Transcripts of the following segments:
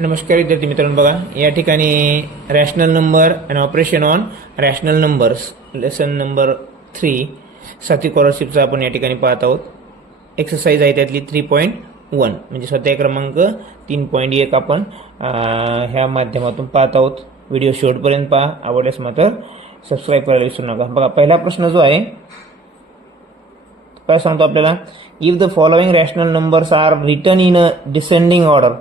नमस्कार विद्यार्थी मित्रांनो, बघा या ठिकाणी रॅशनल नंबर आणि operation on rational numbers lesson number 3 सातवी स्कॉलरशिपचा आपण या ठिकाणी पाहत आहोत. एक्सरसाइज आहे त्यातली 3.1 म्हणजे स्वाध्याय क्रमांक 3.1 आपण ह्या माध्यमातून पाहत आहोत. व्हिडिओ शेवटपर्यंत पहा, आवडल्यास मात्र सबस्क्राईब करायला विसरू नका. बघा पहिला प्रश्न जो आहे काय सांगतो आपल्याला, if the following rational numbers are written in a descending order,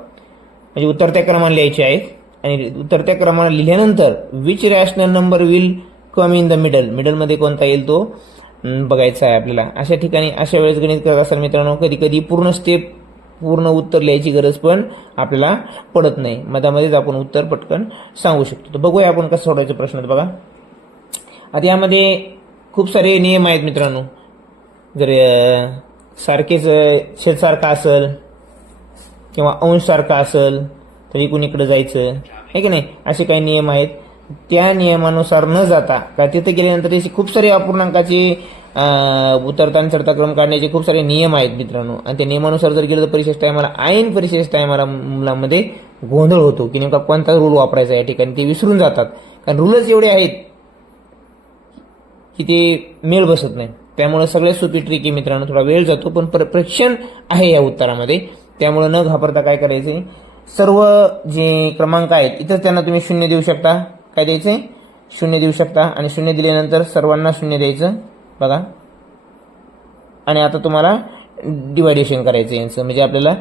म्हणजे उतरत्या क्रमाने लिहायचे आहेत आणि उतरत्या क्रमाने लिहिल्यानंतर which rational number will come in the मिडलमध्ये कोणता येईल तो बघायचा आहे आपल्याला. अशा ठिकाणी अशा वेळेस गणित करत असताना मित्रांनो कधी कधी पूर्ण उत्तर लिहायची गरज पण आपल्याला पडत नाही, मधामध्येच आपण उत्तर पटकन सांगू शकतो. तर बघूया आपण कसं सोडवायचं प्रश्न. बघा आता यामध्ये खूप सारे नियम आहेत मित्रांनो. जर सारखेच छेद सारखा असेल किंवा अंश सारखा असेल तर इकडून इकडे जायचं आहे की नाही, असे काही नियम आहेत. त्या नियमानुसार न जाता का तिथे गेल्यानंतर असे खूप सारे अपूर्णांकाचे उतरता आणि चढता क्रम काढण्याचे खूप सारे नियम आहेत मित्रांनो. आणि त्या नियमानुसार जर गेलं तर परीक्षेच्या टायमाला ऐन परीक्षेच्या टायमाला मुलांमध्ये गोंधळ होतो की नेमका कोणता रूल वापरायचा या ठिकाणी, ते विसरून जातात. कारण रूलच एवढे आहेत की ते मेळ बसत नाही. त्यामुळे सगळ्यात सोपी ट्रिक आहे मित्रांनो. थोडा वेळ जातो पण प्रेक्षण आहे या उत्तरामध्ये. त्यामुळे न घाबरता काय करायचे, सर्व जे क्रमांक आहेत इथं त्यांना तुम्ही 0 देऊ शकता. काय द्यायचे, 0 देऊ शकता. आणि 0 दिल्यानंतर सर्वांना 0 द्यायचं. बघा आणि आता तुम्हाला डिवायडेशन करायचं यांचं, म्हणजे आपल्याला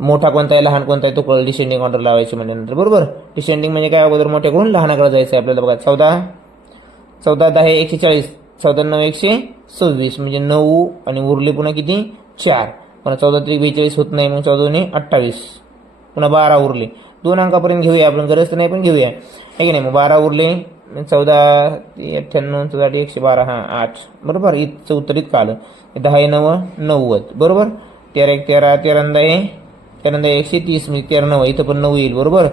मोठा कोणता आहे लहान कोणता आहे तो कळलं. डिसेंडिंग ऑर्डर लावायची म्हणल्यानंतर बरोबर. डिसेंडिंग म्हणजे काय, अगोदर मोठ्याकडून लहानाकडे जायचं आहे आपल्याला. बघा 14 10 140, 14 9 126 म्हणजे 9 आणि उरले पुन्हा किती 4. पुन्हा 14 3 42 होत नाही, मग 14 2 28, पुन्हा 12 उरले. 2 अंकापर्यंत घेऊया आपण, गरज तर नाही पण घेऊया आहे की नाही. मग 12 उरले, 14 98 14 112 8 बरोबर. इथचं उत्तर इतकं आलं. 10 9 90 बरोबर. 13 1 13 13 130 म्हणजे 13 9 इथं पण 9 येईल बरोबर.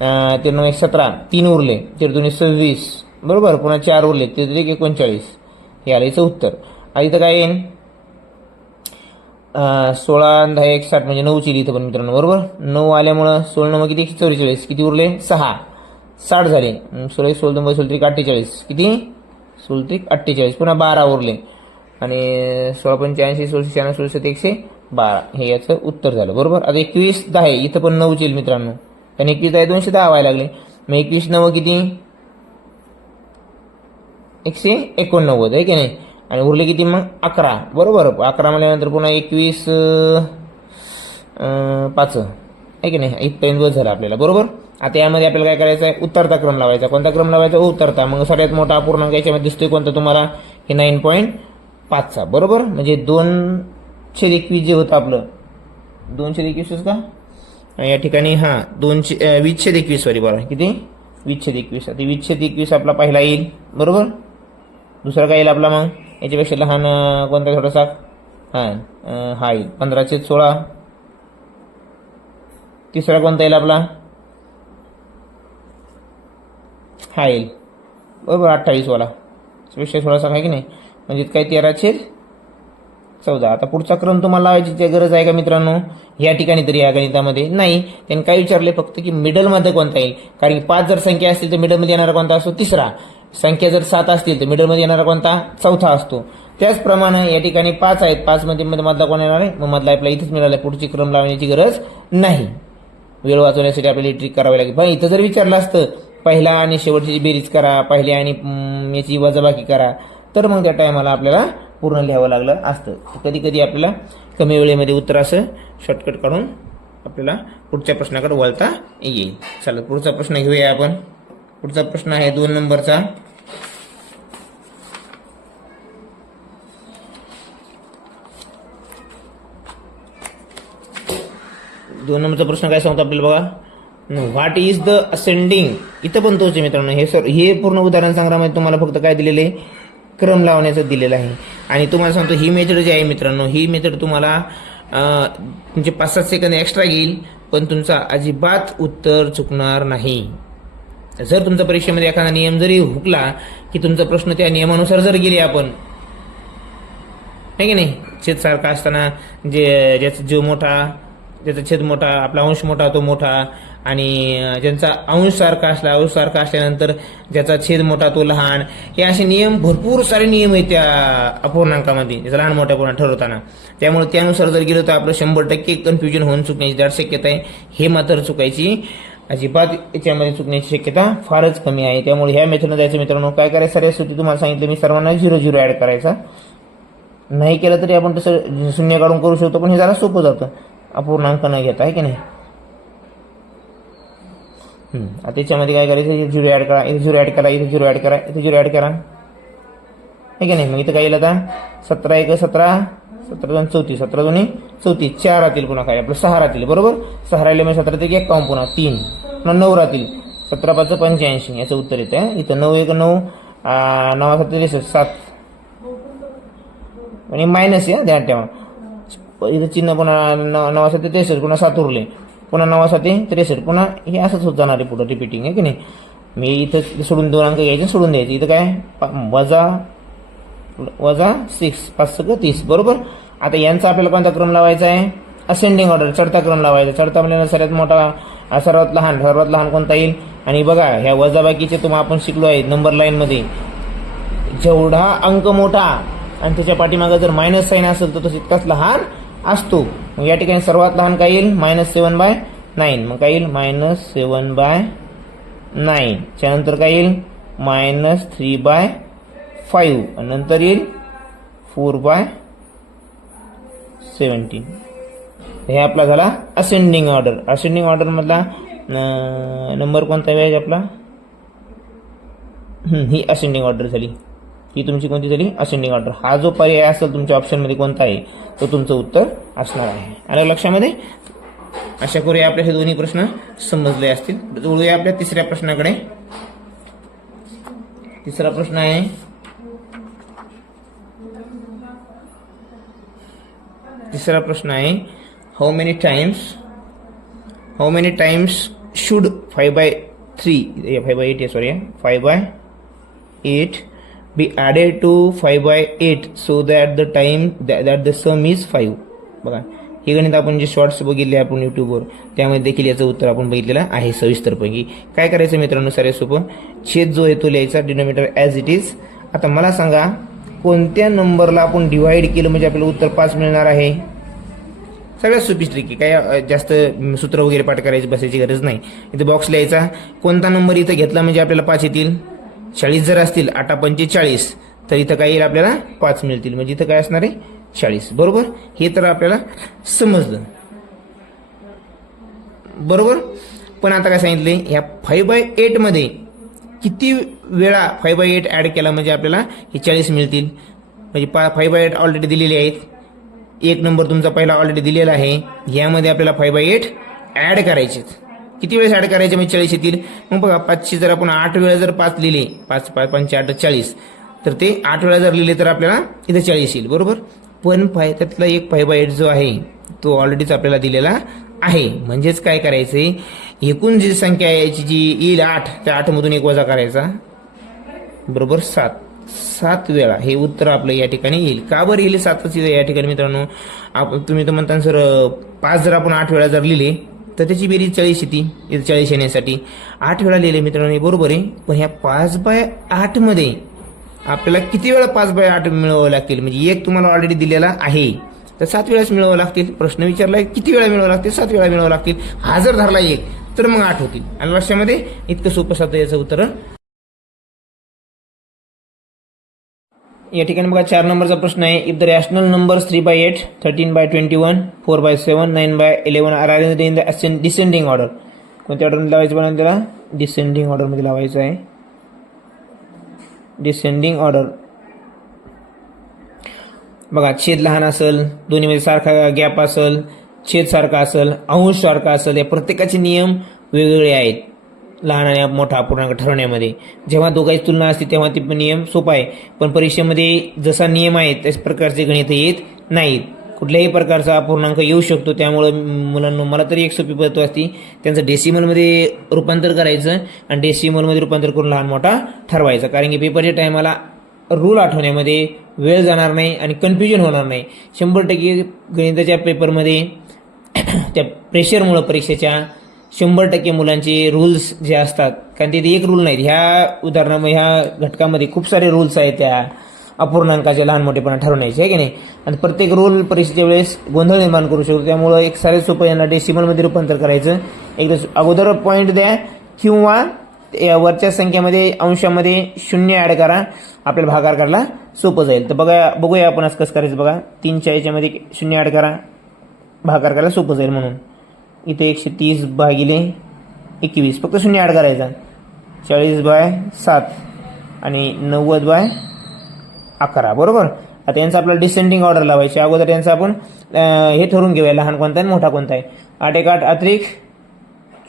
13 9 17 3 उरले, 13 2 26 बरोबर. पुन्हा 4 उरले, 13 39 हे आलं इथं उत्तर. आणि इथं काय येईल 16 10 160 म्हणजे 9 ची इथं पण मित्रांनो बरोबर. 9 आल्यामुळं 16 9 किती 44, किती उरले 6 60 झाले. 16 16 2 16 48 किती 16 48, पुन्हा 12 उरले आणि 16 85 16 96 16 112 हे याचं उत्तर झालं बरोबर. आता 21 10 इथं पण 9 ची मित्रांनो, आणि 21 10 210 व्हायला लागले. मग 21 9 किती 189 आहे की नाही. आणि उरले किती मग 11 बरोबर. 11 म्हणल्यानंतर पुन्हा 21 5 आहे की नाही, इथपर्यंत बस झाला आपल्याला बरोबर. आता यामध्ये आपल्याला काय करायचं आहे, उतरता क्रम लावायचा. कोणता क्रम लावायचा, उतरता. मग सगळ्यात मोठा अपूर्णांक याच्यामध्ये दिसतोय कोणता तुम्हाला, हे 9.5 बरोबर. म्हणजे 2/21 जे होतं आपलं 2/21 का या ठिकाणी, 20/21 सॉरी बरं, किती 20/21. आता 20/21 आपला पहिला येईल बरोबर. दुसरा काय येईल आपला, मग याच्यापेक्षा लहान कोणता थोडासा हा येईल 15/16. तिसरा कोणता येईल आपला, हा येईल बरोबर 28 वाला. पेक्षा थोडासा आहे की नाही, म्हणजे काय 13/14. आता पुढचा क्रम तुम्हाला लावायची गरज आहे का मित्रांनो या ठिकाणी तरी, या गणितामध्ये नाही. त्यांनी काय विचारले फक्त की मिडलमध्ये कोणता येईल. कारण की 5 जर संख्या असतील तर मिडलमध्ये येणारा कोणता असतो, तिसरा. संख्या जर 7 असतील तर मिडलमध्ये येणारा कोणता, चौथा असतो. त्याचप्रमाणे या ठिकाणी 5 आहेत, 5 मध्ये मधला कोण येणार आहे, मग मधला आपल्याला इथेच मिळाला. पुढची क्रम लावण्याची गरज नाही. वेळ वाचवण्यासाठी आपल्याला ट्रिक करावी लागेल. पण इथं जर विचारलं असतं पहिला आणि शेवटची बेरीज करा, पहिल्या आणि याची वजाबाकी करा, तर मग त्या टायमाला आपल्याला पूर्ण लिहावं लागलं असतं. कधी कधी आपल्याला कमी वेळेमध्ये उत्तर असं शॉर्टकट काढून आपल्याला पुढच्या प्रश्नाकडे वळता येईल. चला पुढचा प्रश्न घेऊया आपण. पुढचा प्रश्न आहे 2 नंबरचा. 2 नंबरचा प्रश्न काय सांगतो आपल्याला बघा, व्हॉट इज द असेंडिंग. इथं पण तोच मित्रांनो. हे पूर्ण उदाहरण संग्रहामध्ये तुम्हाला फक्त काय दिलेले, क्रम लावण्याचं दिलेलं आहे. आणि तुम्हाला सांगतो ही मेथड जी आहे मित्रांनो, ही मेथड तुम्हाला तुमचे 5-7 सेकंद एक्स्ट्रा घेईल, पण तुमचा अजिबात उत्तर चुकणार नाही. जर तुमच्या परीक्षेमध्ये एखादा नियम जरी हुकला की तुमचा प्रश्न त्या नियमानुसार जर गेले आपण, आहे की नाही, छेद सारखा असताना ज्याचा जो मोठा ज्याचा छेद मोठा, आपला अंश मोठा तो मोठा, आणि ज्यांचा अंश सारखा असल्यानंतर ज्याचा छेद मोठा तो लहान, हे असे नियम, भरपूर सारे नियम आहेत त्या अपूर्णांकामध्ये त्याचा लहान मोठ्या पूर्ण ठरवताना. त्यामुळे त्यानुसार जर गेलो तर आपलं 100% कन्फ्युजन होऊन चुकण्याची दाट शक्यता आहे. हे मात्र चुकायची अजिबात, याच्यामध्ये चुकण्याची शक्यता फारच कमी आहे. त्यामुळे ह्या मेथडनं जायचं मित्रांनो. काय करायचं, सर्व सुट्टी तुम्हाला सांगितलं मी, सर्वांना 0 ऍड करायचा. नाही केलं तरी आपण तसं शून्य काढून करू शकतो, पण हे जरा सोपं जातं अपूर्णांक न घेता, आहे की नाही. आता त्याच्यामध्ये काय करायचं, 0 ऍड करा, इथे 0 ऍड करा, इथे 0 ऍड करा, इथे 0 ऍड करा, आहे की नाही. मग इथं काय येईल आता, 17 1 17, 17 2 34, 17 2 34, 4 राहतील, पुन्हा काय आपलं 6 राहतील, बरोबर. 6 राहिले म्हणजे 17 ते 51, पुन्हा 3, पुन्हा 9 राहतील, 17 5 85, याचं उत्तर येतं. इथं 9 1 9, 9 7 7, आणि मायनस आहे, ध्यान ठेवा. इथं चिन्ह पुन्हा 9 7 63, पुन्हा 7 उरले, पुन्हा 9 7 63, पुन्हा हे असंच होत जाणार आहे पुढं रिपीटिंग, आहे की नाही. मी इथं सोडून 2 अंक घ्यायचे, सोडून द्यायचे. इथं काय वजा 6, 5 6 30, बरोबर. आता यांचा आपल्याला कोणता क्रम लावायचा आहे, असेंडिंग ऑर्डर, चढता क्रम लावायचा. चढता म्हणजे सर्वात मोठा, सर्वात लहान कोणता येईल. आणि बघा ह्या वजाबाकीचे तुम्हाला आपण शिकलो आहे नंबर लाईन मध्ये, जेवढा अंक मोठा आणि त्याच्या पाठीमागे जर मायनस साईन असेल तर तो तितकाच लहान असतो. मग या ठिकाणी सर्वात लहान काय येईल, -7/9. मग काय येईल, -7/9. त्यानंतर काय येईल, -3/5, आणि नंतर येईल 4/17. हे आपला झाला असेंडिंग ऑर्डर. असेंडिंग ऑर्डर मधला नंबर कोणता आहे आपला, ही असेंडिंग ऑर्डर झाली. ही तुमची कोणती झाली, असेंडिंग ऑर्डर. हा जो पर्याय असेल तुमच्या ऑप्शनमध्ये कोणता आहे तो तुमचं उत्तर असणार आहे. आलं लक्षामध्ये. आशा करूया आपल्या हे दोन्ही प्रश्न समजले असतील. वळूया आपल्या तिसऱ्या प्रश्नाकडे. तिसरा प्रश्न आहे, how many times should 5/8 be added to 5/8 so that the sum is 5. बघा हे गणित आपण जे शॉर्ट्स बघितले आपण युट्यूबवर, त्यामध्ये देखील याचं उत्तर आपण बघितलेलं आहे सविस्तरपैकी. काय करायचं मित्रांनो, सारे सोपं. छेद जो आहे तो लिहायचा, डिनोमिनेटर ॲज इट इज. आता मला सांगा कोणत्या नंबरला आपण डिवाइड केलं म्हणजे आपल्याला उत्तर 5 मिळणार आहे. सगळ्यात सोपी ट्रिक, काय जास्त सूत्र वगैरे पाठ करायची बसायची गरज नाही. इथे बॉक्स लिहायचा, कोणता नंबर इथं घेतला म्हणजे आपल्याला 5 येतील. 40 जर असतील, 8 5 40, तर इथं काय येईल आपल्याला 5 मिळतील. म्हणजे इथं काय असणार आहे, 40, बरोबर. हे तर आपल्याला समजलं, बरोबर. पण आता काय सांगितले, ह्या 5/8 मध्ये किती वेळा 5/8 ऍड केला म्हणजे आपल्याला हे 40 मिळतील. म्हणजे 5/8 ऑलरेडी दिलेले आहेत. एक नंबर तुमचा पहिला ऑलरेडी दिलेला आहे. यामध्ये आपल्याला 5/8 ऍड करायचे. किती वेळेस ऍड करायचे म्हणजे 40 येतील. मग बघा 5ची जर आपण 8 वेळा जर 5 लिहिले, 5 5 5 8 40, तर ते 8 वेळा जर लिहिले तर आपल्याला इथे 40 येईल, बरोबर. पण त्यातला एक 5/8 जो आहे तो ऑलरेडीच आपल्याला दिलेला आहे. म्हणजेच काय करायचंय, एकूण जी संख्या आहे याची जी येईल 8, त्या 8 मधून 1 वजा करायचा, बरोबर 7 वेळा हे उत्तर आपलं या ठिकाणी येईल. का बरं येईल 7च या ठिकाणी मित्रांनो. तुम्ही तर म्हणता सर 5 जर आपण 8 वेळा जर लिहिले तर त्याची बेरीज 40 येते. इथे 40 येण्यासाठी 8 वेळा लिहिले मित्रांनो, बरोबर आहे. पण ह्या 5/8 मध्ये आपल्याला किती वेळा 5/8 मिळवावं लागतील. म्हणजे एक तुम्हाला ऑलरेडी दिलेला आहे, तर 7 वेळाच मिळवावं लागतील. प्रश्न विचारलाय किती वेळा मिळवावं लागतील, 7 वेळा मिळवावं लागतील. हा जर धरला एक तर मग 8 होतील. आणि लक्षामध्ये इतकं सोपं साधं याचं उत्तर. या ठिकाणी बघा 4 नंबरचा प्रश्न आहे. If the rational numbers 3/8, 13/21, 4/7, 9/11 are arranged in the descending order. कोणत्या ऑर्डरमध्ये लावायचं पण त्याला, डिसेंडिंग ऑर्डरमध्ये लावायचं आहे. Descending order. बघा छेद लहान असेल, दोन्हीमध्ये सारखा गॅप असेल, छेद सारखा असेल, अंश सारखा असेल, या प्रत्येकाचे नियम वेगवेगळे आहेत लहान आणि मोठा अपूर्णांक ठरवण्यामध्ये. जेव्हा दोघांची तुलना असते तेव्हा ती नियम सोपा आहे. पण परीक्षेमध्ये जसा नियम आहे त्याच प्रकारचे गणित येत नाहीत. कुठल्याही प्रकारचा अपूर्णांक येऊ शकतो. त्यामुळे मुलांना, मला तरी एक सोपी पद्धत असते, त्यांचं डेसिमलमध्ये रूपांतर करायचं आणि डेसिमलमध्ये रूपांतर करून लहान मोठा ठरवायचा. कारण की पेपरच्या टायमाला रूल आठवण्यामध्ये वेळ जाणार नाही आणि कन्फ्युजन होणार नाही. 100% गणिताच्या पेपरमध्ये त्या प्रेशरमुळं परीक्षेच्या 100% मुलांचे रूल्स जे असतात, कारण तिथे एक रूल नाहीत ह्या उदाहरणामध्ये, ह्या घटकामध्ये खूप सारे रूल्स आहेत त्या अपूर्णांकाचे लहान मोठेपणा ठरवण्याचे, आहे की नाही. आणि प्रत्येक रूल परीक्षेच्या वेळेस गोंधळ निर्माण करू शकतो. त्यामुळं एक सारे सोपं यांना डेसिमलमध्ये रूपांतर करायचं. एकदा अगोदर पॉईंट द्या किंवा या वरच्या संख्येमध्ये अंशामध्ये 0 ॲड करा, आपल्याला भागाकार करायला सोपं जाईल. तर बघूया आपण असं कसं करायचं. बघा 3च्या याच्यामध्ये 0 ॲड करा, भागाकार करायला सोपं जाईल म्हणून. इथे 130 भागिले 21 फक्त 0 ॲड करायचा. 40/7 आणि 90/11 बरोबर. आता यांचं आपल्याला डिसेंडिंग ऑर्डर लावायची. अगोदर यांचं आपण हे ठरवून घेऊया लहान कोणता आहे मोठा कोणता आहे. 8 × 8 =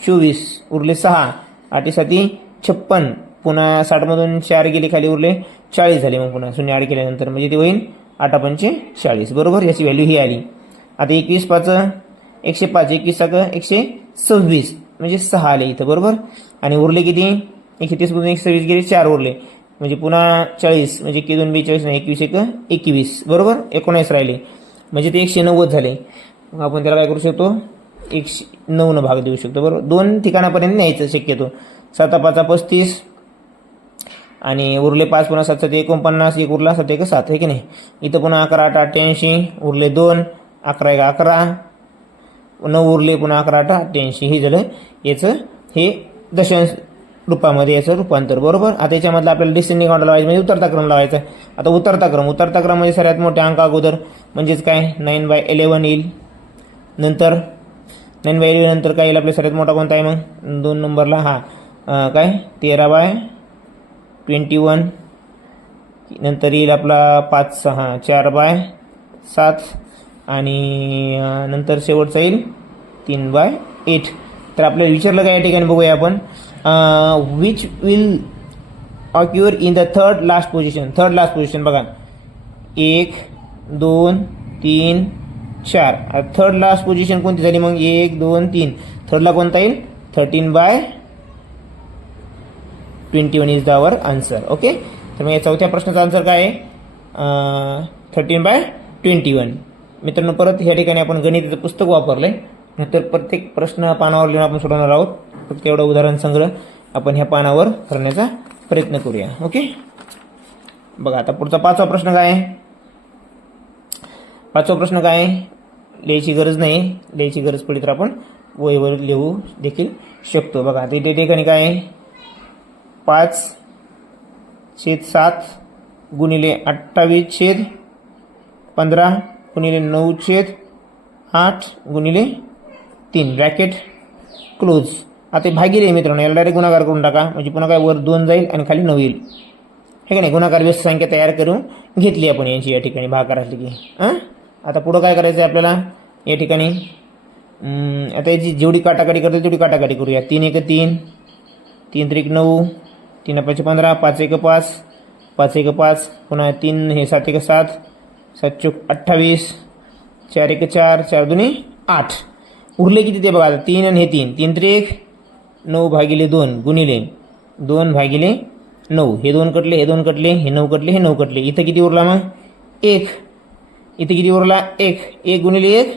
24 उरले 6, 8 × 7 = 56, पुन्हा 60 मधून 4 गेले खाली उरले 40 झाले. मग पुन्हा 0 ॲड केल्यानंतर म्हणजे ते होईल 8 × 5 = 40 बरोबर. याची व्हॅल्यू ही आली. आता 21 × 5 = 105, 21 × 126 म्हणजे 6 आले इथं बरोबर. आणि उरले किती, 130 मधून 126 गेले 4 उरले म्हणजे पुन्हा 40 म्हणजे 2 × 42 नाही 21 × 1 = 21 बरोबर. 19 राहिले म्हणजे ते 190 झाले. मग आपण त्याला काय करू शकतो, 109 भाग देऊ शकतो बरोबर. 2 ठिकाणापर्यंत न्यायचं शक्यतो. 7 × 5 = 35 आणि उरले 5, पुन्हा 7 × 7 = 49, 1 उरला 7 × 1 = 7 आहे की नाही. इथं पुन्हा 11 × 8 = 88 उरले 2, 11 × 1 = 11, 9 उरले पुन्हा 11 × 8 = 88. हे झालं याचं हे दशांश रूपामध्ये याचं रूपांतर बरोबर. आता याच्यामधलं आपल्याला डिसेंडिंग ऑर्डर लावायचं म्हणजे उतरता क्रम लावायचा. आता उतरता क्रम म्हणजे सर्वात मोठे अंक अगोदर म्हणजेच काय 9/11 येईल. नंतर 9/11 नंतर काय येईल आपल्या सर्वात मोठा कोणता आहे मग 2 नंबरला काय 13/21. नंतर येईल आपला 4/7 आणि नंतर शेवटचा येईल 3/8. तर आपल्याला विचारलं काय या ठिकाणी बघूया आपण. Which will occur in the third last position बघा 1 2 3 4. थर्ड लास्ट पोझिशन कोणती झाली मग 1 2 3. थर्डला कोणता येईल 13/21 is the our answer. Okay. तर मग या चौथ्या प्रश्नाचा आन्सर काय आहे 13/21. मित्रांनो परत ह्या ठिकाणी आपण गणिताचं पुस्तक वापरलंय. तर प्रत्येक प्रश्न पानावर लिहून आपण सोडवणार आहोत. फक्त एवढं उदाहरण संग्रह आपण ह्या पानावर करण्याचा प्रयत्न करूया. ओके. बघा आता पुढचा 5वा प्रश्न काय आहे. 5वा प्रश्न काय आहे, लिहायची गरज नाही, लिहायची गरज पडली तर आपण वहीवर लिहू देखील शकतो. बघा आता इथे ठिकाणी काय आहे 5/7 गुणिले 28/15 गुणिले 9/8 गुणिले 3 ब्रॅकेट क्लोज. आता भागिले मित्रांनो याला डायरेक्ट गुणाकार करून टाका म्हणजे पुन्हा काय वर 2 जाईल आणि खाली 9 येईल. हे का नाही. गुणाकार व्यस्त संख्या तयार करून घेतली आपण यांची या ठिकाणी भागाकार असली की. आता पुढं काय करायचं आहे आपल्याला या ठिकाणी. आता याची जेवढी काटाकाटी करते तेवढी काटाकाटी करूया. 3 × 1 = 3, 3 × 3 = 9, 3 × 5 = 15, 5 × 1 = 5, 5 × 1 = 5, पुन्हा 3 हे 7 × 1 = 7, 7 × 28, 4 × 1 = 4, 4 × 2 = 8. उरले किती ते बघा 3 आणि हे 3, 3 × 1 = 9/2 गुणिले 2/9. हे 2 कटले, हे 2 कटले, हे 9 कटले, हे 9 कटले. इथं किती उरला मग 1. इथे किती उरला 1. 1 गुणिले 1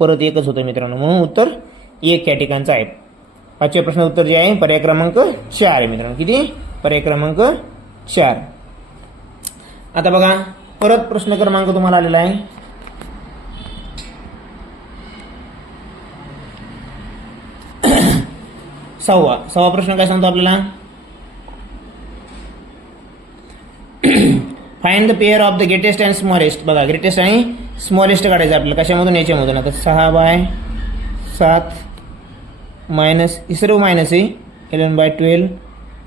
परत 1च होतं मित्रांनो. म्हणून उत्तर 1 या ठिकाणचं आहे. 5व्या प्रश्नाचं उत्तर जे आहे पर्याय क्रमांक 4 आहे मित्रांनो. किती पर्याय क्रमांक 4. आता बघा परत प्रश्न क्रमांक तुम्हाला आलेला आहे 6वा प्रश्न काय सांगतो आपल्याला. Find the pair of the greatest and smallest. बघा ग्रेटेस्ट आणि स्मॉलेस्ट काढायचं आपल्याला कशामधून याच्यामधून. आता 6/7 मायनस ही सर्व मायनस आहे 11/12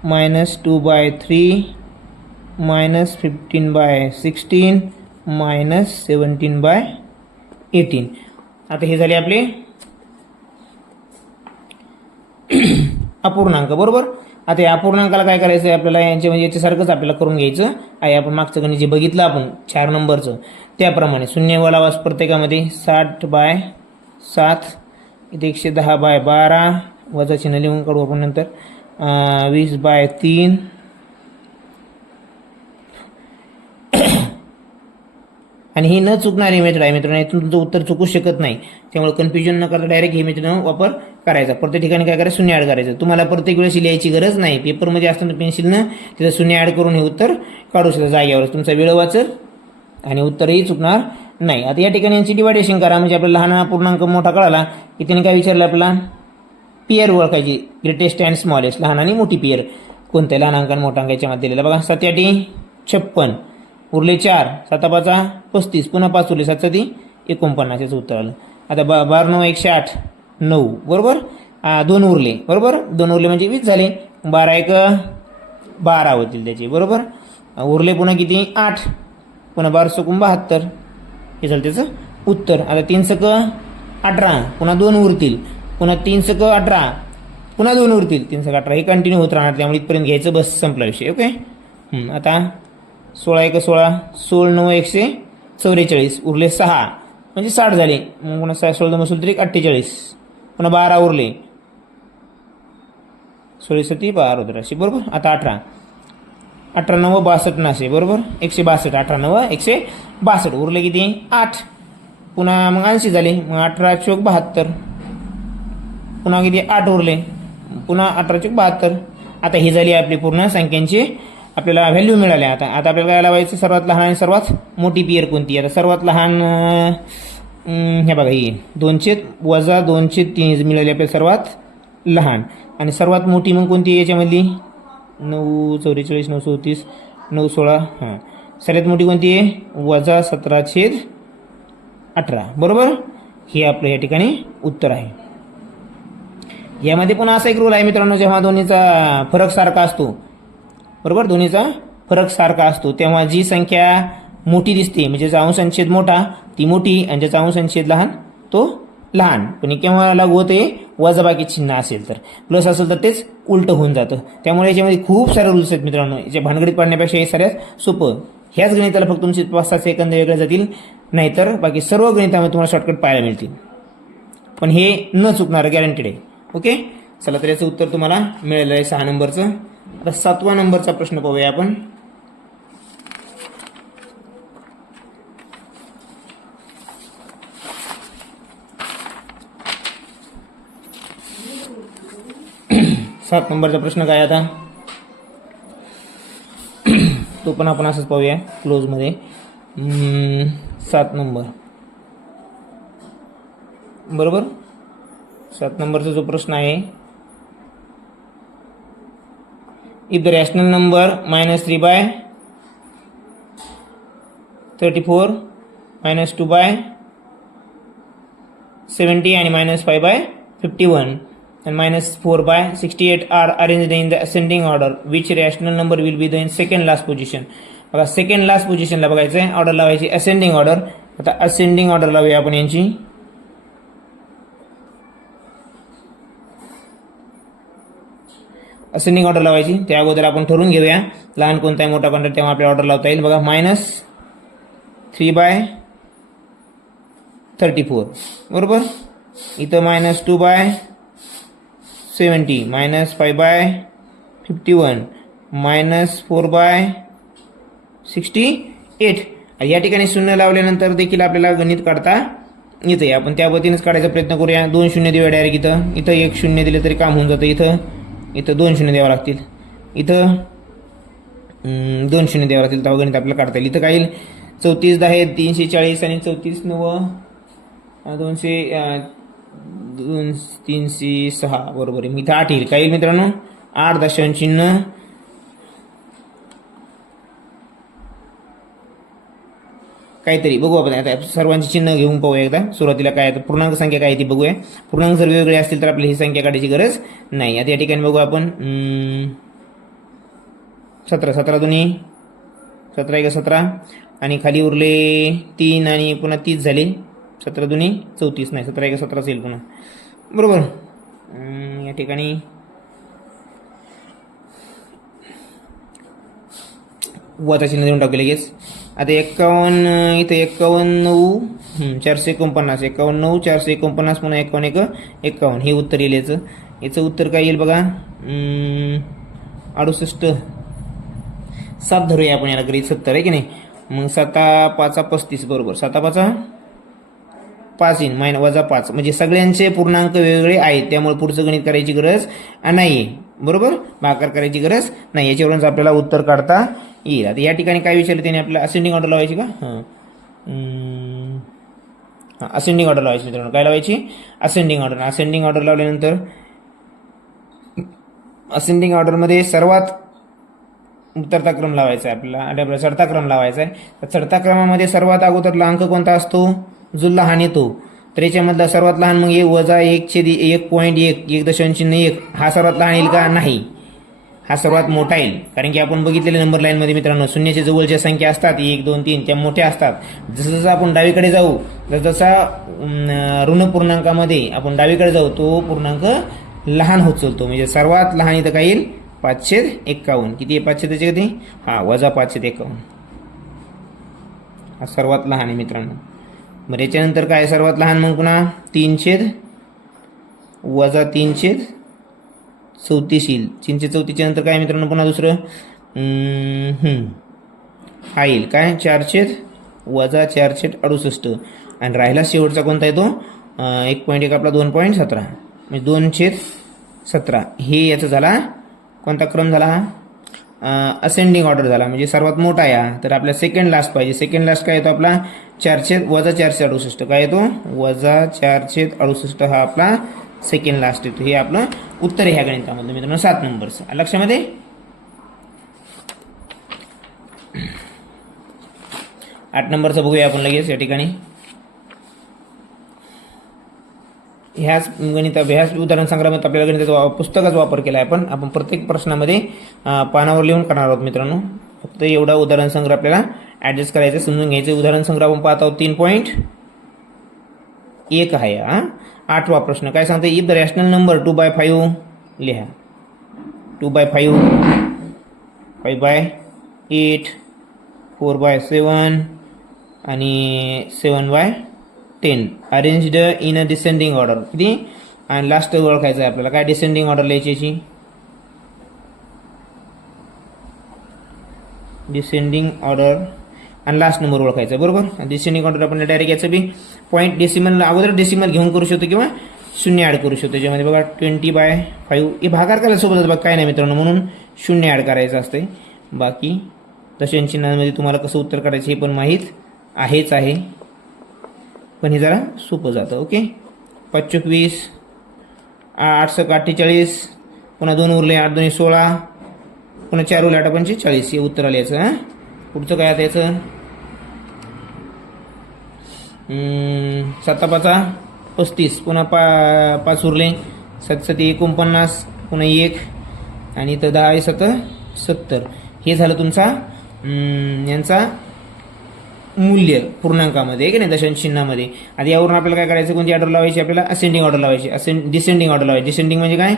मायनस 2/3 मायनस 15/16 मायनस 17/18. आता हे झाले आपले अपूर्णांक बरोबर. आता या अपूर्णांकाला काय करायचं आहे आपल्याला यांच्या म्हणजे याच्यासारखंच आपल्याला करून घ्यायचं आहे. आपण मागचं गणित जे बघितलं आपण 4 नंबरचं त्याप्रमाणे शून्य लावा प्रत्येकामध्ये. 60/7 इथे 110/12 वजा चिन्ह लिहून काढू आपण नंतर. 20/3 आणि ही न चुकणारी मेथड आहे मित्रांनो, यातून तुमचं उत्तर चुकू शकत नाही. त्यामुळे कन्फ्युजन न करता डायरेक्ट ही मेथडनं वापर करायचा. प्रत्येक ठिकाणी काय करायचं, शून्य ॲड करायचं. तुम्हाला प्रत्येक वेळेस लिहायची गरज नाही. पेपरमध्ये असताना पेन्सिलनं तिथं शून्य ॲड करून हे उत्तर काढू शकता जागेवरच. तुमचा वेळ वाचेल आणि उत्तरही चुकणार नाही. आता या ठिकाणी यांची डिवायडेशन करा, म्हणजे आपल्याला लहान पूर्णांक मोठा कळाला की त्याने काय विचारलं आपल्याला, पेअर ओळखायची, ग्रेटेस्ट अँड स्मॉलेस्ट, लहान आणि मोठी पेअर कोणत्या लहान अंक आणि मोठ्या अंक याच्यामध्ये दिलेला. बघा 7 8 56 उरले 4, 7 5 35, पुन्हा 5 उरले 7 7 49 याचं उत्तर आलं. आता 12 9 108 9 बरोबर, 2 उरले बरोबर, 2 उरले म्हणजे 20 झाले. 12 1 12 होतील त्याचे बरोबर. उरले पुन्हा किती 8, पुन्हा 12 7 72 हे झालं त्याचं उत्तर. आता 3 7 18, पुन्हा 2 उरतील, पुन्हा 3 7 18, पुन्हा 2 उरतील, 3 7 18 हे कंटिन्यू होत राहणार. त्यामुळे इथपर्यंत घ्यायचं, बस संपला विषय. ओके. आता 16 1 16, 16 9 144 उरले 6 म्हणजे 60 झाले. मग पुन्हा 16 मसूल तरी 48, पुन्हा 12 उरले, 16 7 12 होतं असे बरोबर. आता 18 18 9 62 नाशे बरोबर, 162, 18 9 162 उरले किती 8, पुन्हा मग 80 झाले. मग 18 चौक 72, पुन्हा किती 8 उरले, पुन्हा 18 चौक 72. आता ही झाली आपली पूर्ण संख्यांची आपल्याला व्हॅल्यू मिळाल्या. आता आपल्याला काय लावायचं, सर्वात लहान आणि सर्वात मोठी पेअर कोणती. आता सर्वात लहान हे बघा, ही 2 वजा 2/3 मिळाली आपल्याला सर्वात लहान, आणि सर्वात मोठी मग कोणती याच्यामधली 9 44 9 34 9 16, सगळ्यात मोठी कोणती आहे वजा 17/18 बरोबर. हे आपलं या ठिकाणी उत्तर आहे. यामध्ये पण असा एक रूल आहे मित्रांनो, जेव्हा दोन्हीचा फरक सारखा असतो बरोबर, दोन्हीचा फरक सारखा असतो तेव्हा जी संख्या मोठी दिसते म्हणजे ज्याचा अंश आणि छेद मोठा ती मोठी आणि ज्याचा अंश आणि छेद लहान तो लहान. पण केव्हा लागू होते, वजाबाकी चिन्ह असेल तर, प्लस असेल तर तेच उलट होऊन जातं. त्यामुळे याच्यामध्ये खूप सारे रूल्स आहेत मित्रांनो. याच्या भानगडीत पाडण्यापेक्षा हे सगळ्यात सोपं. ह्याच गणिताला फक्त तुमचे 5-6 सेकंद वेगळे जातील, नाहीतर बाकी सर्व गणितामध्ये तुम्हाला शॉर्टकट पाहायला मिळतील. पण हे न चुकणार, गॅरंटेड आहे. ओके. चला तर याचं उत्तर तुम्हाला मिळालं आहे 6 नंबरचं. आता 7व्या नंबरचा प्रश्न पाहूया आपण. सात नंबरचा प्रश्न काय आता, तो पण आपण असंच पाहूया क्लोजमध्ये. 7 नंबर बरोबर. 7 नंबरचा जो प्रश्न आहे, इफ द रॅशनल नंबर -3/34 -2/70 आणि -5/51 and -4/68 are arranged in the ascending order. Which rational number will be the in second last position? बघा सेकंड लास्ट पोझिशनला बघायचं आहे, ऑर्डर लावायची असेंडिंग ऑर्डर. आता असेंडिंग ऑर्डर लावूया आपण यांची. असेंडिंग ऑर्डर लावायची त्या अगोदर आपण ठरवून घेऊया लहान कोणता आहे मोठा कोणता, तेव्हा आपल्या ऑर्डर लावता येईल. बघा -3/34 बरोबर, इथं -2/70 -5/51 -4/68. या ठिकाणी शून्य लावल्यानंतर देखील आपल्याला गणित काढता येते. आपण त्या पद्धतीनेच काढायचा प्रयत्न करूया. 2 शून्य देऊया डायरेक्ट. इथं 1 शून्य दिले तरी काम होऊन जातं. इथं 2 शून्य द्यावं लागतील. इथं 2 शून्य द्यावं लागतील, तेव्हा गणित आपल्याला काढता येईल. इथं काय येईल 34 10 340 आणि 34 9 306 बरोबर आहे. इथं 8 येईल. काय येईल मित्रांनो 8 दशांश चिन्ह काहीतरी बघू आपण. आता सर्वांची चिन्ह घेऊन पाहूया एकदा. सुरुवातीला काय आहे पूर्णांक संख्या काय ती बघूया. पूर्णांक जर वेगवेगळे असतील तर आपल्याला ही संख्या काढायची गरज नाही. आता या ठिकाणी बघू आपण 17 17 दोन्ही 17 1 17 आणि खाली उरले 3 आणि पुन्हा 30 झाले. 17 दोन्ही 34 नाही 17 1 17 असेल पुन्हा बरोबर. या ठिकाणी वाचा चिन्ह देऊन टाकू लगेच. आता 51 इथं 51 9 449 51 9 449 पुन्हा 51 1 51 हे उत्तर येईल. याचं उत्तर काय येईल बघा 68 7 धरूया आपण याला गरीब 70 आहे की नाही. मग 7 5 35 बरोबर, 7 5 5 येईल, वजा 5, म्हणजे सगळ्यांचे पूर्णांक वेगवेगळे आहेत, त्यामुळे पुढचं गणित करायची गरज नाही, बरोबर, भागाकार करायची गरज नाही, याच्यावरूनच आपल्याला उत्तर काढता येईल. आता या ठिकाणी काय विचारलं त्याने, आपल्याला असेंडिंग ऑर्डर लावायची का, असेंडिंग ऑर्डर लावायची मित्रांनो, काय लावायची, असेंडिंग ऑर्डर. असेंडिंग ऑर्डर लावल्यानंतर असेंडिंग ऑर्डरमध्ये सर्वात उतरता क्रम लावायचा आहे आपल्याला, आणि आपल्याला चढता क्रम लावायचा आहे. तर चढता क्रमामध्ये सर्वात अगोदरला अंक कोणता असतो, जो लहान येतो, तर याच्यामधला सर्वात लहान मग वजा 1/1.1 1.1 हा सर्वात लहान येईल का, नाही, हा सर्वात मोठा येईल. कारण की आपण बघितलेले नंबर लाईनमध्ये मित्रांनो शून्याच्या जवळच्या संख्या असतात 1 2 3 त्या मोठ्या असतात. जसं जसं आपण डावीकडे जाऊ जसा ऋण पूर्णांकामध्ये आपण डावीकडे जाऊ तो पूर्णांक लहान होत चालतो. म्हणजे सर्वात लहान इथं काय येईल 5/51. किती आहे 5/51 किती, हा वजा 5/51 हा सर्वात लहान आहे मित्रांनो. बरं याच्यानंतर काय सर्वात लहान, मग पुन्हा 3 वजा 3/34 येईल. 3/34 नंतर काय मित्रांनो, पुन्हा दुसरं हा येईल काय 4 वजा 4/68. आणि राहिला शेवटचा कोणता येतो 1.1 आपला 2.17 म्हणजे 2/17. हे याचा झाला कोणता क्रम झाला, असेंडिंग ऑर्डर झाला, म्हणजे सर्वात मोठा आहे. तर आपल्या सेकंड लास्ट पाहिजे. सेकंड लास्ट काय येतो आपला 4 वजा 468 काय येतो वजा 468 हा आपला सेकंड लास्ट येतो. हे आपलं उत्तर आहे ह्या गणितामधलं मित्रांनो 7 नंबरचं. लक्षामध्ये 8 नंबरचं बघूया आपण लगेच. या ठिकाणी ह्याच उदाहरण संग्रहात आपल्याला गणिताचा पुस्तकाचा वापर केला आहे. आपण प्रत्येक प्रश्नामध्ये पानावर लिहून करणार आहोत मित्रांनो. फक्त एवढा उदाहरण संग्रह आपल्याला ऍडजस्ट करायचं, समजून घ्यायचं. उदाहरण संग्रह आपण पाहत आहोत 3.1 आहे. 8वा प्रश्न काय सांगते, इफ द रॅशनल नंबर 2/5 लिहा. 2/5 5/8 4/7 आणि 7/10 arranged in a descending order. किती आणि लास्ट ओळखायचं आहे आपल्याला, काय डिसेंडिंग ऑर्डर लिहायची याची, डिसेंडिंग ऑर्डर आणि लास्ट नंबर ओळखायचा बरोबर. डिसेंडिंग ऑर्डर आपण डायरेक्ट याचं बी पॉईंट डेसिमल अगोदर डेसिमल घेऊन करू शकतो किंवा शून्य ॲड करू शकतो. त्याच्यामध्ये बघा 20/5 हे भागाकार करायला सोबतच बघा काय नाही मित्रांनो, म्हणून शून्य ॲड करायचं असते. बाकी दशांश चिन्हांमध्ये तुम्हाला कसं उत्तर काढायचं हे पण माहीत आहेच आहे, पण हे जरा सोपं जातं. ओके 5/20 8/48 पुन्हा 2 उरले 8×2 16 पुन्हा 4 उरले 8×5 हे उत्तर आलं याचं. पुढचं काय आता याचं 7×5 35 पुन्हा 5 उरले 7×7 49 पुन्हा 1 आणि इथं 10×7 70. हे झालं तुमचा यांचा मूल्य पूर्णांकामध्ये की नाही दशांश चिन्हामध्ये. आता यावरून आपल्याला काय करायचं, कोणती ऑर्डर लावायची आपल्याला, असेंडिंग ऑर्डर लावायची, डिसेंडिंग ऑर्डर लावायची. डिसेंडिंग म्हणजे काय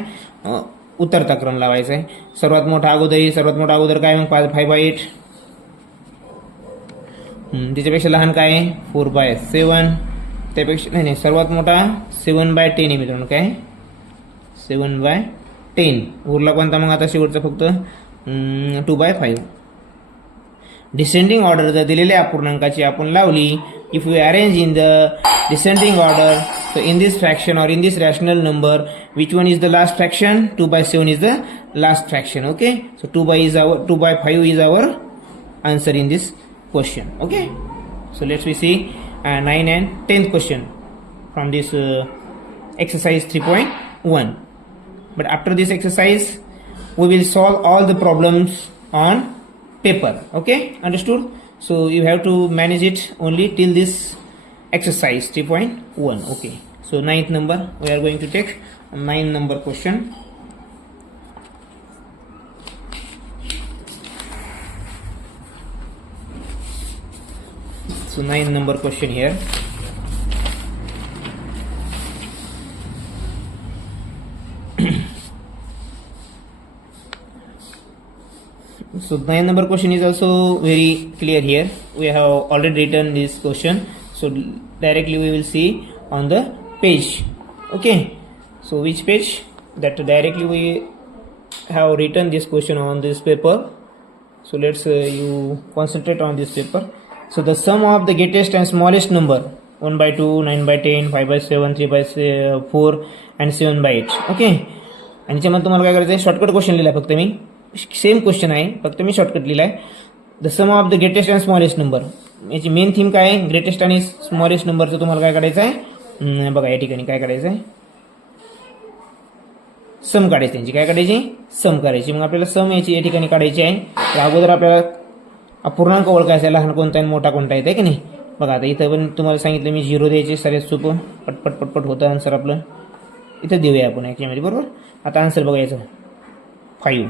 उतरता क्रम लावायचा आहे. सर्वात मोठा अगोदर काय मग 5/8 त्याच्यापेक्षा लहान काय 4/7 त्यापेक्षा नाही सर्वात मोठा 7/10 आहे मित्रांनो, काय 7/10. उरला कोणता मग आता शेवटचा फक्त 2/5. डिसेंडिंग ऑर्डर जर दिलेल्या अपूर्णांकाची आपण लावली, if you arrange in the descending order, so in this fraction or in this rational number which one is the last fraction, 2/7 is the last fraction. Okay, so 2/5 is our answer in this question. Okay, so let's we see 9 and 10th question from this exercise 3.1. but after this exercise we will solve all the problems on paper. Okay, understood? So you have to manage it only till this exercise 3.1. Okay, so 9th number we are going to take 9 number question. So 9 number question here. So 9 number question is also very clear here. We have already written this question, so directly we will see on the page. Okay, so which page, that directly we have written this question on this paper. So let's you concentrate on this paper. So the sum of the greatest and smallest number 1/2, 9/10, 5/7, 3/4 and 7/8. Okay. आणि त्याच्यामध्ये तुम्हाला काय करायचं आहे, shortcut question लिहिला फक्त मी, same question आहे फक्त मी शॉर्टकट लिहिला आहे. The sum of the greatest and smallest number. याची मेन थीम काय आहे, ग्रेटेस्ट आणि स्मॉलेस्ट नंबरचं तुम्हाला काय करायचं आहे, बघा या ठिकाणी काय करायचं आहे, सम काढायची, त्यांची काय काढायची, सम करायची. मग आपल्याला सम याची या ठिकाणी काढायची आहे. तर अगोदर आपल्याला अपूर्णांक ओळखायचा, लहान कोणता आहे मोठा कोणता आहे की नाही. बघा आता इथं पण तुम्हाला सांगितलं मी 0 द्यायचे, सगळ्यात सोपं पटपट पटपट होतं आन्सर आपलं. इथं देऊया आपण याच्यामध्ये, बरोबर. आता आन्सर बघायचं 5,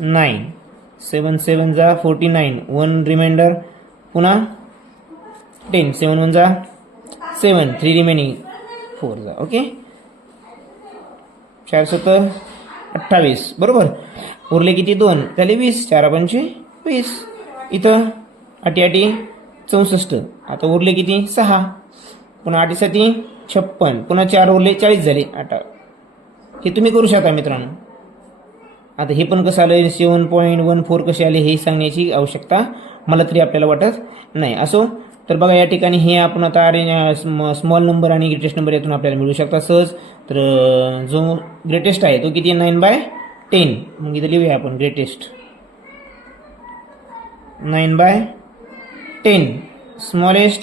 9, 7 7 जा 49, 1 रिमाइंडर, पुन्हा 10, 7 1 जा 7, 3 रिमेनिंग 4 जा. ओके. 4 7 28, बरोबर. उरले किती, 2 झाले 20, 4 5 20. इथं 8 8 64. आता उरले किती, 6, पुन्हा 8 7 56, पुन्हा 4 उरले 40 झाले 8. हे तुम्ही करू शकता मित्रांनो. आता हे पण कसं आलं, 7.14 कसे आले हे सांगण्याची आवश्यकता मला तरी आपल्याला वाटत नाही. असो, तर बघा या ठिकाणी हे आपण आता स्मॉल नंबर आणि ग्रेटेस्ट नंबर यातून आपल्याला मिळू शकता सहज. तर जो ग्रेटेस्ट आहे तो किती, 9/10. मग इथं लिहूया आपण ग्रेटेस्ट 9/10. स्मॉलेस्ट,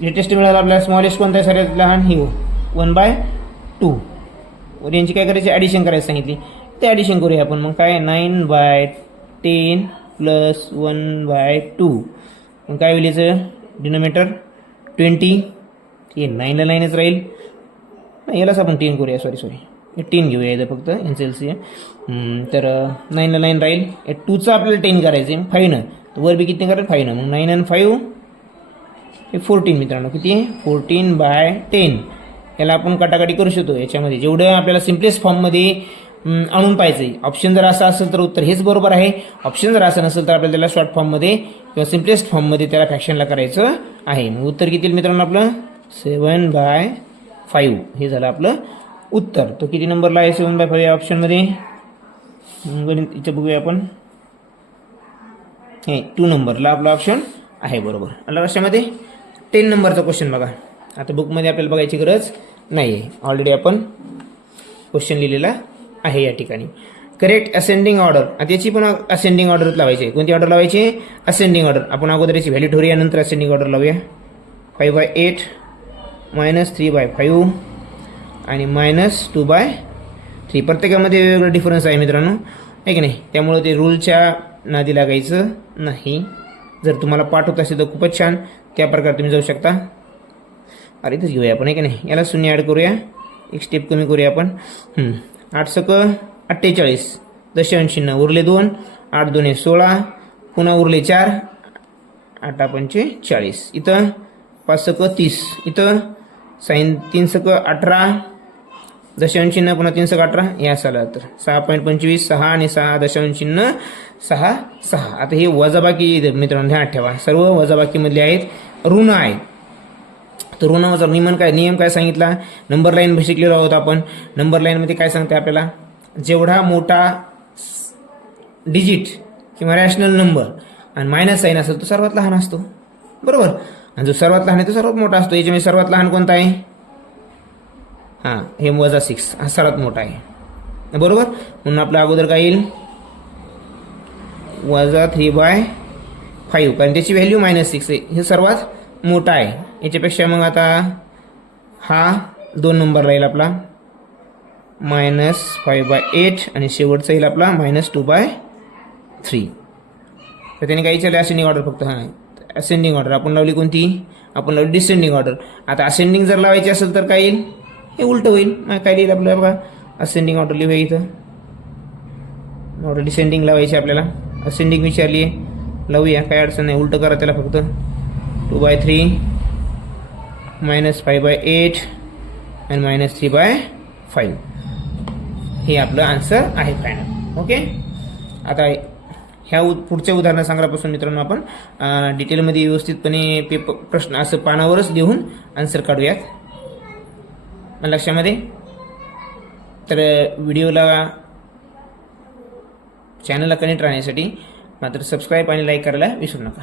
ग्रेटेस्ट मिळाला आपल्याला, स्मॉलेस्ट कोणता आहे सगळ्यात लहान, ही 1/2. वर यांची काय करायची, ॲडिशन करायची सांगितली, ते ॲडिशन करूया आपण. मग काय 9/10 प्लस 1/2. मग काय होईल याचं डिनोमिनेटर 20. ठीक आहे, 9ला 9च राहील, यालाच आपण 10 करूया, सॉरी 10 घेऊया इथं फक्त एनसीएलसी. तर 9ला 9 राहील, 2चं आपल्याला 10 करायचं आहे 5नं, वर बी किती करायचं 5नं. मग 9 आणि 5 हे 14 मित्रांनो, किती आहे 14/10. याला आपण काटाकाटी करू शकतो. याच्यामध्ये जेवढं आपल्याला सिम्पलेस्ट फॉर्ममध्ये आणून पाहिजे, ऑप्शन जर असा असेल तर उत्तर हेच बरोबर आहे, ऑप्शन जर असं नसेल तर आपल्याला त्याला शॉर्ट फॉर्ममध्ये किंवा सिम्पलेस्ट फॉर्ममध्ये त्याला फ्रॅक्शनला करायचं आहे. मग उत्तर किती मित्रांनो आपलं 7/5 हे झालं आपलं उत्तर. तो किती नंबरला आहे 7/5 या ऑप्शनमध्ये, इथं बघूया आपण, हे 2 नंबरला आपला ऑप्शन आहे, बरोबर. आला लक्षामध्ये. 10 नंबरचा क्वेश्चन बघा. आता बुकमध्ये आपल्याला बघायची गरज नाही आहे, ऑलरेडी आपण क्वेश्चन लिहिलेला आहे या ठिकाणी. Correct ascending order. आता याची पण असेंडिंग ऑर्डर लावायची आहे. कोणती ऑर्डर लावायची, असेंडिंग ऑर्डर. आपण अगोदर याची व्हॅल्यू ठरवूया, नंतर असेंडिंग ऑर्डर लावूया. 5/8 -3/5 आणि -2/3. प्रत्येकामध्ये वेगवेगळं डिफरन्स आहे मित्रांनो, आहे की नाही. त्यामुळे ते रूलच्या नादी लागायचं नाही. जर तुम्हाला पाठ होत असेल तर खूपच छान, त्या प्रकारे तुम्ही जाऊ शकता. अरे इथंच घेऊया आपण, आहे की नाही. याला 0 ॲड करूया, एक स्टेप कमी करूया आपण. 8 × 48, दशांश चिन्ह, उरले 2, 8 2 16, पुन्हा उरले 4, 8 5 40. इथं 5 × 30, इथं 3 × 18, दशांश चिन्ह, पुन्हा 3 × 18, या साला तर 6.25, 6 आणि 6 दशांश चिन्ह 6 6. आता हे वजाबाकी मित्रांनो ध्यानात ठेवा, सर्व वजाबाकीमधले आहेत, ऋण आहेत. तर ऋण वजा नियम काय सांगितला, नंबर लाईन शिकलेलो आहोत आपण. नंबर लाईनमध्ये काय सांगते आपल्याला, जेवढा मोठा डिजिट किंवा रॅशनल नंबर आणि मायनस साईन असेल तो सर्वात लहान असतो, बरोबर. आणि जो सर्वात लहान आहे तो सर्वात मोठा असतो. याच्यामध्ये सर्वात लहान कोणता आहे, हां हे -6 हा सर्वात मोठा आहे, बरोबर. म्हणून आपल्या अगोदर काय येईल -3/5, कारण त्याची व्हॅल्यू -6 आहे, हे सर्वात मोठा आहे. याच्यापेक्षा मग आता हा 2 नंबर राहील आपला -5/8 आणि शेवटचा येईल आपला -2/3. तर त्याने काही विचारले असेंडिंग ऑर्डर फक्त. हां असेंडिंग ऑर्डर आपण लावली कोणती, आपण लावली डिसेंडिंग ऑर्डर. आता असेंडिंग जर लावायची असेल तर काय येईल, हे उलटं होईल. मग काय लिहिलं आपल्याला बघा, असेंडिंग ऑर्डर लिहूया इथं, ऑर्डर डिसेंडिंग लावायची आपल्याला. असेंडिंग विचारली आहे, लावूया, काय अडचण नाही, उलटं करा त्याला फक्त. 2/3 -5/8 आणि -3/5 हे आपलं आन्सर आहे फायनल. ओके. आता ह्या पुढच्या उदाहरणा संग्रहापासून मित्रांनो आपण डिटेलमध्ये व्यवस्थितपणे प्रश्न असं पानावरच लिहून आन्सर काढूयात, लक्षामध्ये. तर व्हिडिओला चॅनलला कनेक्ट राहण्यासाठी मात्र सबस्क्राईब आणि लाईक करायला विसरू नका.